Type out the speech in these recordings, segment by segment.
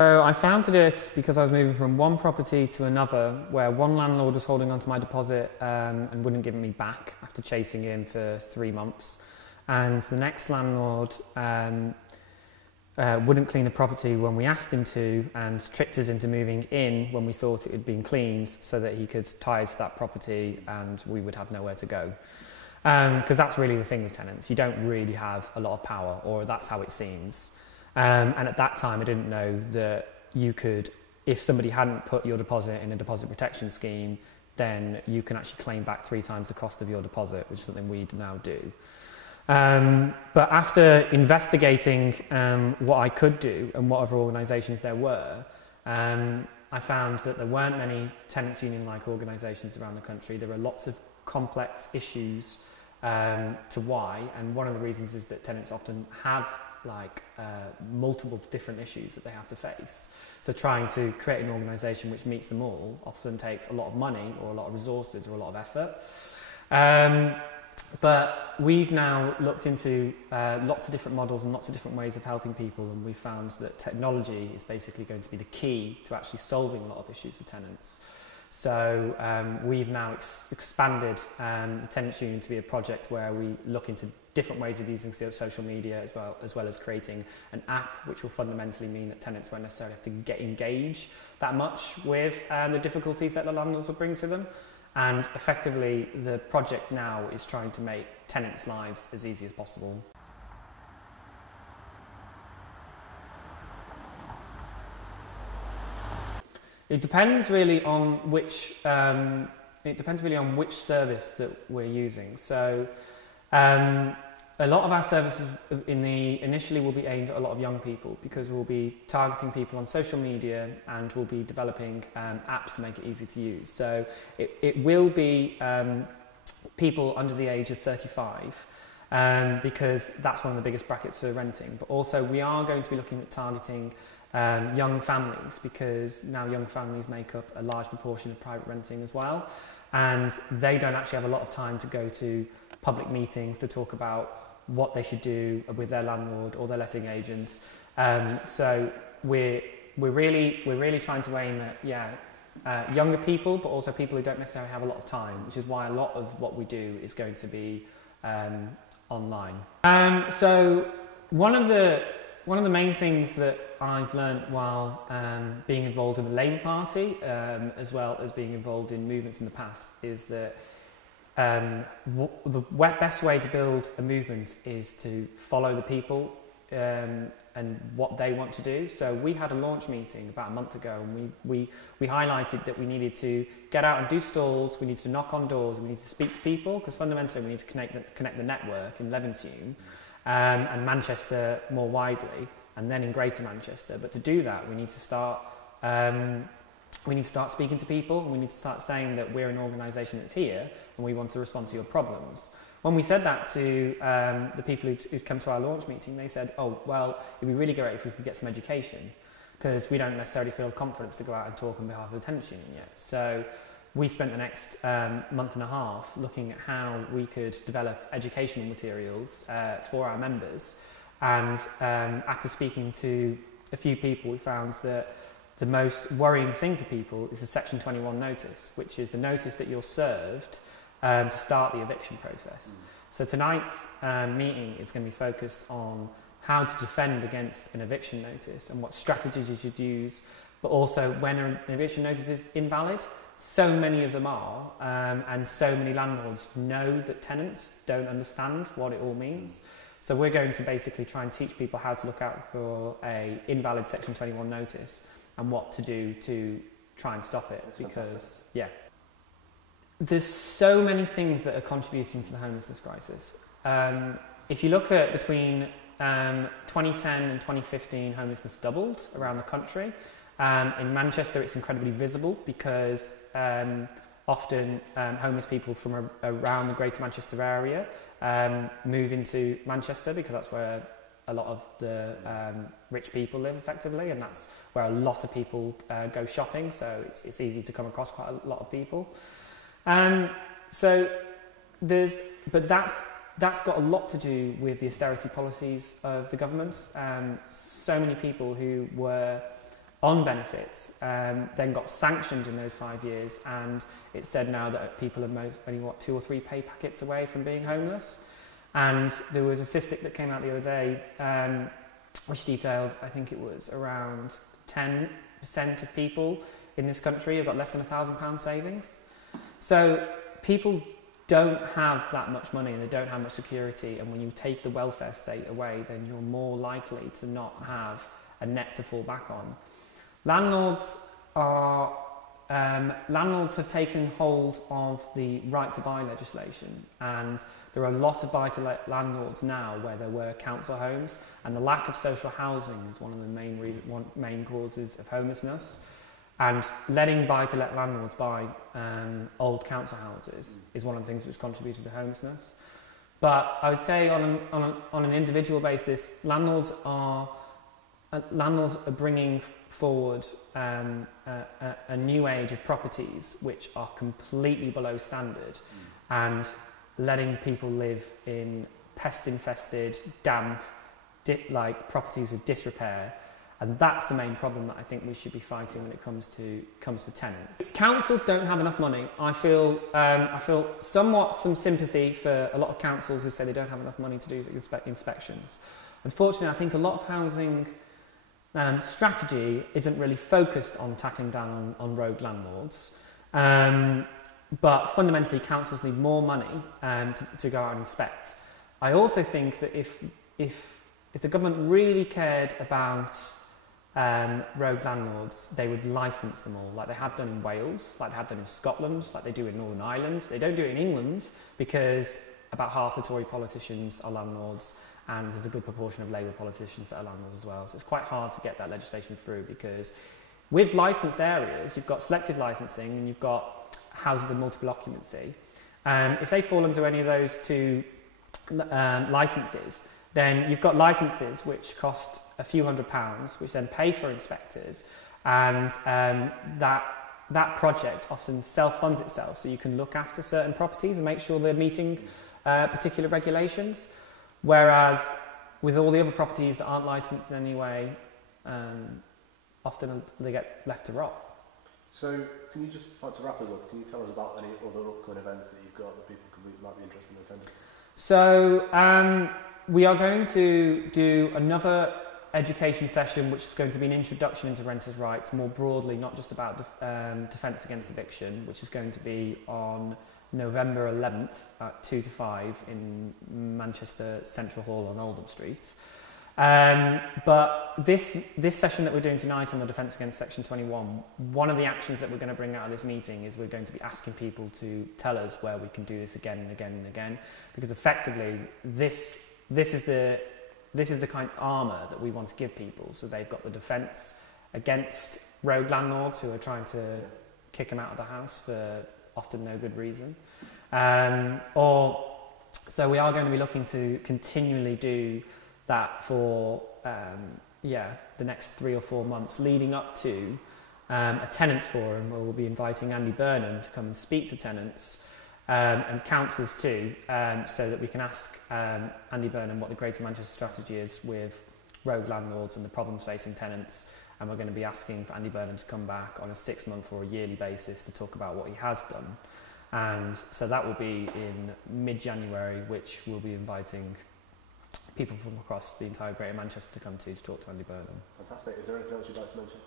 So I founded it because I was moving from one property to another where one landlord was holding onto my deposit and wouldn't give it me back after chasing him for 3 months. And the next landlord wouldn't clean the property when we asked him to and tricked us into moving in when we thought it had been cleaned so that he could tie us to that property and we would have nowhere to go. Because that's really the thing with tenants. You don't really have a lot of power, or that's how it seems. And at that time, I didn't know that you could, if somebody hadn't put your deposit in a deposit protection scheme, then you can actually claim back 3 times the cost of your deposit, which is something we now do. But after investigating what I could do and what other organisations there were, I found that there weren't many tenants union-like organisations around the country. There are lots of complex issues to why, and one of the reasons is that tenants often have multiple different issues that they have to face. So trying to create an organisation which meets them all often takes a lot of money or a lot of resources or a lot of effort. But we've now looked into lots of different models and lots of different ways of helping people, and we found that technology is basically going to be the key to actually solving a lot of issues with tenants. So we've now expanded the Tenants Union to be a project where we look into different ways of using social media as well as creating an app which will fundamentally mean that tenants won't necessarily have to engage that much with the difficulties that the landlords will bring to them. And effectively the project now is trying to make tenants' lives as easy as possible. It depends really on which service that we're using. So a lot of our services initially will be aimed at a lot of young people, because we'll be targeting people on social media and we'll be developing apps to make it easy to use. So it will be people under the age of 35 because that's one of the biggest brackets for renting. But also we are going to be looking at targeting young families, because now young families make up a large proportion of private renting as well, and they don't actually have a lot of time to go to public meetings to talk about what they should do with their landlord or their letting agents. So we're really trying to aim at younger people, but also people who don't necessarily have a lot of time, which is why a lot of what we do is going to be online. So one of the main things that I've learned while being involved in the Labour Party, as well as being involved in movements in the past, is that the best way to build a movement is to follow the people and what they want to do. So we had a launch meeting about a month ago, and we highlighted that we needed to get out and do stalls, we need to knock on doors, we need to speak to people, because fundamentally we need to connect the network in Levenshulme and Manchester more widely, and then in Greater Manchester. But to do that, we need to start speaking to people, and we need to start saying that we're an organisation that's here and we want to respond to your problems. When we said that to the people who'd come to our launch meeting, they said, oh, well, it'd be really great if we could get some education, because we don't necessarily feel confidence to go out and talk on behalf of the Tenants Union yet. So we spent the next month and a half looking at how we could develop educational materials for our members. And after speaking to a few people, we found that the most worrying thing for people is the Section 21 notice, which is the notice that you're served to start the eviction process. So tonight's meeting is going to be focused on how to defend against an eviction notice and what strategies you should use, but also when an eviction notice is invalid. So many of them are, and so many landlords know that tenants don't understand what it all means. So we're going to basically try and teach people how to look out for an invalid Section 21 notice and what to do to try and stop it. That's because, fantastic. Yeah. There's so many things that are contributing to the homelessness crisis. If you look at between 2010 and 2015, homelessness doubled around the country. In Manchester, it's incredibly visible because often homeless people from around the Greater Manchester area move into Manchester, because that's where a lot of the rich people live effectively, and that's where a lot of people go shopping, so it's easy to come across quite a lot of people. But that's got a lot to do with the austerity policies of the government. So many people who were on benefits, then got sanctioned in those 5 years, and it's said now that people are only, 2 or 3 pay packets away from being homeless. And there was a statistic that came out the other day, which detailed, I think it was around 10% of people in this country have got less than £1,000 savings. So people don't have that much money and they don't have much security, and when you take the welfare state away, then you're more likely to not have a net to fall back on. Landlords have taken hold of the right to buy legislation, and there are a lot of buy-to-let landlords now where there were council homes, and the lack of social housing is one of the main causes of homelessness. And letting buy-to-let landlords buy old council houses is one of the things which contributed to homelessness. But I would say on an individual basis, landlords are bringing forward a new age of properties which are completely below standard, and letting people live in pest-infested, damp, like properties with disrepair. And that's the main problem that I think we should be fighting when it comes to tenants. Councils don't have enough money. I feel somewhat some sympathy for a lot of councils who say they don't have enough money to do inspections. Unfortunately, I think a lot of housing strategy isn't really focused on tackling down on rogue landlords. But fundamentally, councils need more money to go out and inspect. I also think that if the government really cared about rogue landlords, they would licence them all, like they have done in Wales, like they have done in Scotland, like they do in Northern Ireland. They don't do it in England because about half the Tory politicians are landlords, and there's a good proportion of Labour politicians that are landlords as well. So it's quite hard to get that legislation through, because with licensed areas, you've got selective licensing and you've got houses of multiple occupancy. If they fall into any of those two licences, then you've got licences which cost a few £100s, which then pay for inspectors, and that project often self-funds itself, so you can look after certain properties and make sure they're meeting particular regulations. Whereas with all the other properties that aren't licensed in any way, often they get left to rot. So can you just, to wrap us up, can you tell us about any other upcoming events that you've got that people might be interested in attending? So we are going to do another education session, which is going to be an introduction into renters' rights more broadly, not just about defence against eviction, which is going to be on November 11th at 2 to 5 in Manchester Central Hall on Oldham Street. But this session that we're doing tonight on the defence against Section 21, one of the actions that we're going to bring out of this meeting is we're going to be asking people to tell us where we can do this again and again and again, because effectively this is the kind of armour that we want to give people, so they've got the defence against rogue landlords who are trying to kick them out of the house for often no good reason. So we are going to be looking to continually do that for the next 3 or 4 months leading up to a tenants forum, where we'll be inviting Andy Burnham to come and speak to tenants and councillors too, so that we can ask Andy Burnham what the Greater Manchester strategy is with rogue landlords and the problems facing tenants. And we're going to be asking for Andy Burnham to come back on a 6-month or a yearly basis to talk about what he has done. And so that will be in mid-January, which we'll be inviting people from across the entire Greater Manchester to come to talk to Andy Burnham. Fantastic. Is there anything else you'd like to mention?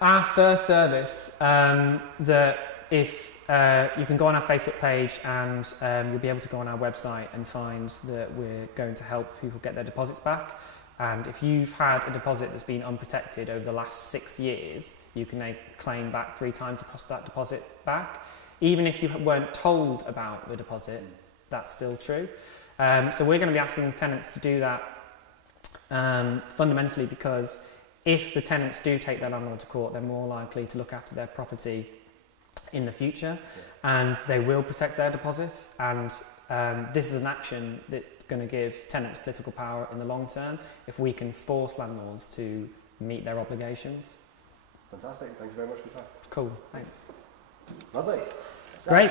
Our first service, that if you can go on our Facebook page, and you'll be able to go on our website and find that we're going to help people get their deposits back. And if you've had a deposit that's been unprotected over the last 6 years, you can claim back 3 times the cost of that deposit back. Even if you weren't told about the deposit, that's still true. So we're going to be asking tenants to do that fundamentally because if the tenants do take their landlord to court, they're more likely to look after their property in the future, and they will protect their deposits. And this is an action that's going to give tenants political power in the long term if we can force landlords to meet their obligations. Fantastic. Thank you very much for your time. Cool. Thanks. Lovely. Great.